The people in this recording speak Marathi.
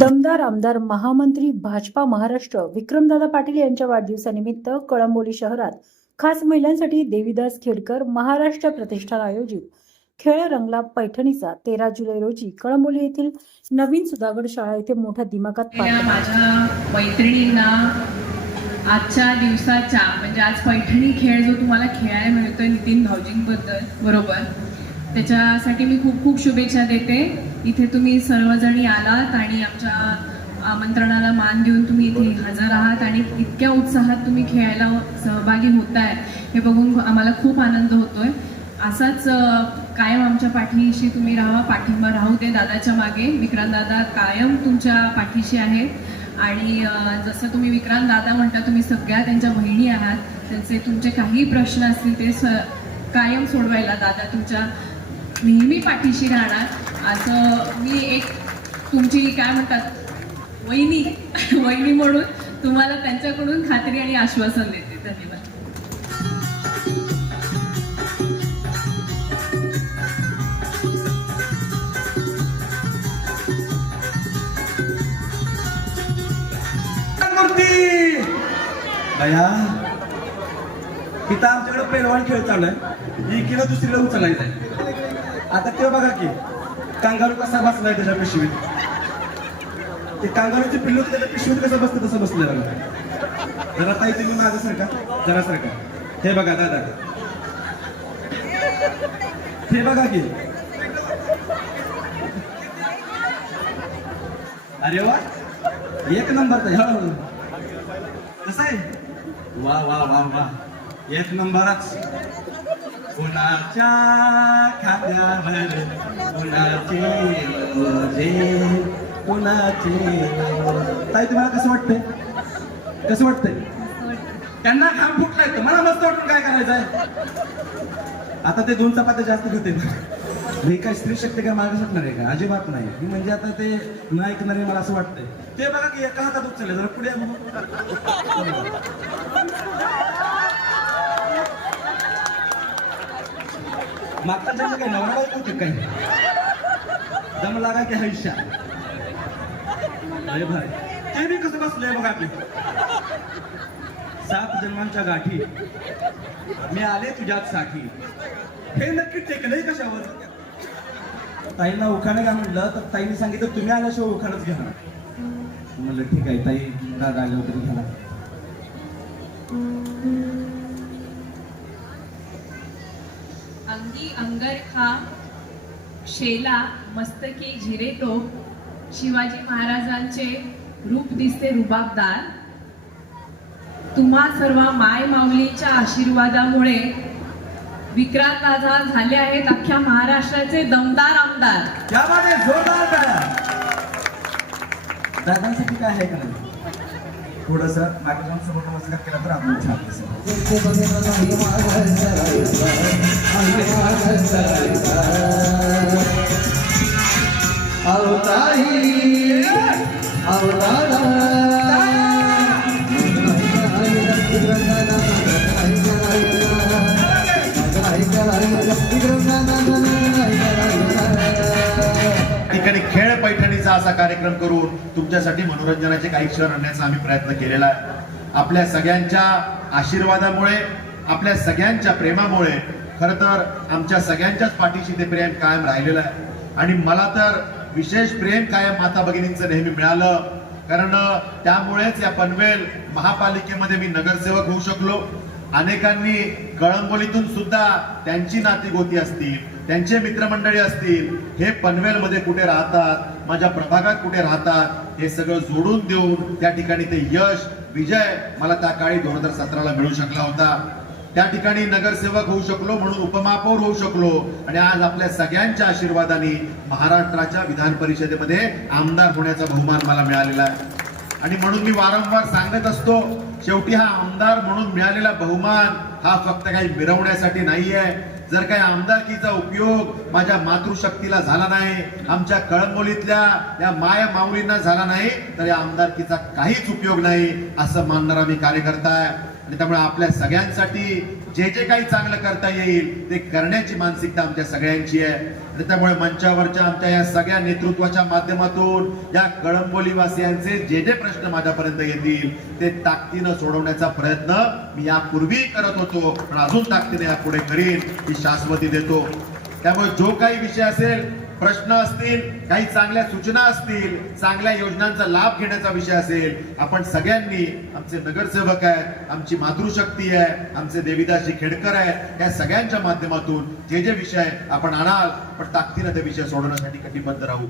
दमदार आमदार महामंत्री भाजपा महाराष्ट्र विक्रमदादा पाटील यांच्या वाढदिवसानिमित्त कळंबोली शहरात खास महिलांसाठी देवीदास खेडकर महाराष्ट्र प्रतिष्ठान आयोजित. खेळ रंगला पैठणीचा तेरा जुलै रोजी कळंबोली येथील नवीन सुधागड शाळा येथे मोठ्या दिमागात. माझ्या मैत्रिणींना आजच्या दिवसाच्या म्हणजे आज पैठणी खेळ जो तुम्हाला खेळायला मिळतोय नितीन भाऊजींबद्दल बरोबर? त्याच्यासाठी मी खूप खूप शुभेच्छा देते. इथे तुम्ही सर्वजणी आलात आणि आमच्या आमंत्रणाला मान देऊन तुम्ही इथे हजर आहात आणि इतक्या उत्साहात तुम्ही खेळायला सहभागी होताय. हे बघून आम्हाला खूप आनंद होतोय. असाच कायम आमच्या पाठीशी तुम्ही राहा पाठिंबा राहू दे दादाच्या मागे. विक्रांत दादा कायम तुमच्या पाठीशी आहेत. आणि जसं तुम्ही विक्रांत दादा म्हणता तुम्ही सगळ्या त्यांच्या बहिणी आहात. त्यांचे तुमचे काही प्रश्न असतील ते स कायम सोडवायला दादा तुमच्या नेहमी पाठीशी राहणार. असं मी एक तुमची काय म्हणतात वहिनी वहिनी म्हणून तुम्हाला त्यांच्याकडून खात्री आणि आश्वासन देते. धन्यवाद. होती बया इथं आमच्याकडे पेलवान खेळ चालू आहे एकीला दुसरीला उचलायचं आहे आता ते बघा की कांगारू कसा बसलाय त्याच्या पिशवीत? ते कांगारूची पिल्लू त्याच्या पिशवीत कसं बसतं तसं बसलं बघा. जरा ताई तुम्ही माझं सारखा जरा सारखा हे बघा दादा. हे बघा की. अरे वा. एक नंबर तर हळूहळू हो. कसं आहे? वा वा वा वा. एक नंबरच. कुणाच्या खात्यावर कुणाचे ओझे, कुणाचे ताई तुम्हाला कसं वाटतंय? कसं वाटतंय? त्यांना घाम फुटलाय तर मला मस्त वाटून काय करायचंय? आता ते दोन चपात्या जास्त घेते मी काय स्त्री शक्ती काय मागे शकणार आहे का? अजिबात नाही. म्हणजे आता ते न ऐकणारे मला असं वाटतंय. ते बघा की एका हातात उचलले जरा पुढे या जन्म काय नवरा बायको होते काय दम लागा की हैशा अरे भाई ते बी कसं बसलंय बघा आपले सात जन्मांच्या गाठी. मी आले तुझ्यात साठी हे नक्की टेकलंय कशावर? ताईंना उखाणं काय म्हटलं? तर ताईने सांगितलं तुम्ही आल्याशिवाय उखाणच घ्या म्हणलं ठीक आहे ताई. दादा आल्यावर तरी घ्या अंगी अंगरखा शेला मस्तकी झिरे टोप शिवाजी महाराजांचे रूप दिसते रुबाबदार. तुम्हा सर्व माय माऊलीच्या आशीर्वादामुळे विक्रांत दादा झाले आहेत अख्ख्या महाराष्ट्राचे दमदार आमदार. यामध्ये जोरदार करा दादांसाठी काय आहे का थोडस मायक्रोफोन समोर नमस्कार केला तर आपण छान दिसेल. अवतारी. ठिकाणी खेळ पैठणीचा असा कार्यक्रम करून तुमच्यासाठी मनोरंजनाचे काही क्षण आणण्याचा आम्ही प्रयत्न केलेला आहे. आपल्या सगळ्यांच्या आशीर्वादामुळे आपल्या सगळ्यांच्या प्रेमामुळे खर तर आमच्या सगळ्यांच्याच पाठीशी ते प्रेम कायम राहिलेलं आहे. आणि मला तर विशेष प्रेम कायम माता भगिनींचं नेहमी मिळालं. कारण त्यामुळेच या पनवेल महापालिकेमध्ये मी नगरसेवक होऊ शकलो. अनेकांनी कळंबोलीतून सुद्धा त्यांची नाती गोती असतील त्यांचे मित्रमंडळी असतील हे पनवेलमध्ये कुठे राहतात माझ्या प्रभागात कुठे राहतात हे सगळं जोडून देऊन त्या ठिकाणी ते यश विजय मला त्या काळी दोन हजार सतराला मिळू शकला होता. त्या ठिकाणी नगरसेवक होऊ शकलो म्हणून उपमहापौर होऊ शकलो आणि आज आपल्या सगळ्यांच्या आशीर्वादाने महाराष्ट्राच्या विधान परिषदेमध्ये आमदार होण्याचा बहुमान मला मिळालेला आहे. आणि म्हणून मी वारंवार सांगत असतो शेवटी हा आमदार म्हणून मिळालेला बहुमान हा फक्त काही मिरवण्यासाठी नाहीये. जर काही आमदारकीचा उपयोग माझ्या मातृशक्तीला झाला नाही आमच्या कळंबोलीतल्या या माय माऊलींना झाला नाही तर या आमदारकीचा काहीच उपयोग नाही असं मानणारा मी कार्यकर्ता आहे. आणि त्यामुळे आपल्या सगळ्यांसाठी जे जे काही चांगलं करता येईल ते करण्याची मानसिकता आमच्या सगळ्यांची आहे. आणि त्यामुळे मंचावरच्या आमच्या या सगळ्या नेतृत्वाच्या माध्यमातून या कळंबोलीवासियांचे जे जे प्रश्न माझ्यापर्यंत येतील ते ताकदीनं सोडवण्याचा प्रयत्न मी यापूर्वी करत होतो. पण अजून ताकदीने यापुढे करीन ही शाश्वती देतो. त्यामुळे जो काही विषय असेल प्रश्न असतील काही चांगल्या सूचना असतील चांगल्या योजनांचा लाभ घेण्याचा विषय असेल आपण सगळ्यांनी आमचे नगरसेवक आहेत आमची मातृशक्ती आहे आमचे देविदासी खेडकर आहेत या सगळ्यांच्या माध्यमातून जे जे विषय आपण आणाल पण ताकदीनं ते विषय सोडवण्यासाठी कटिबद्ध राहू.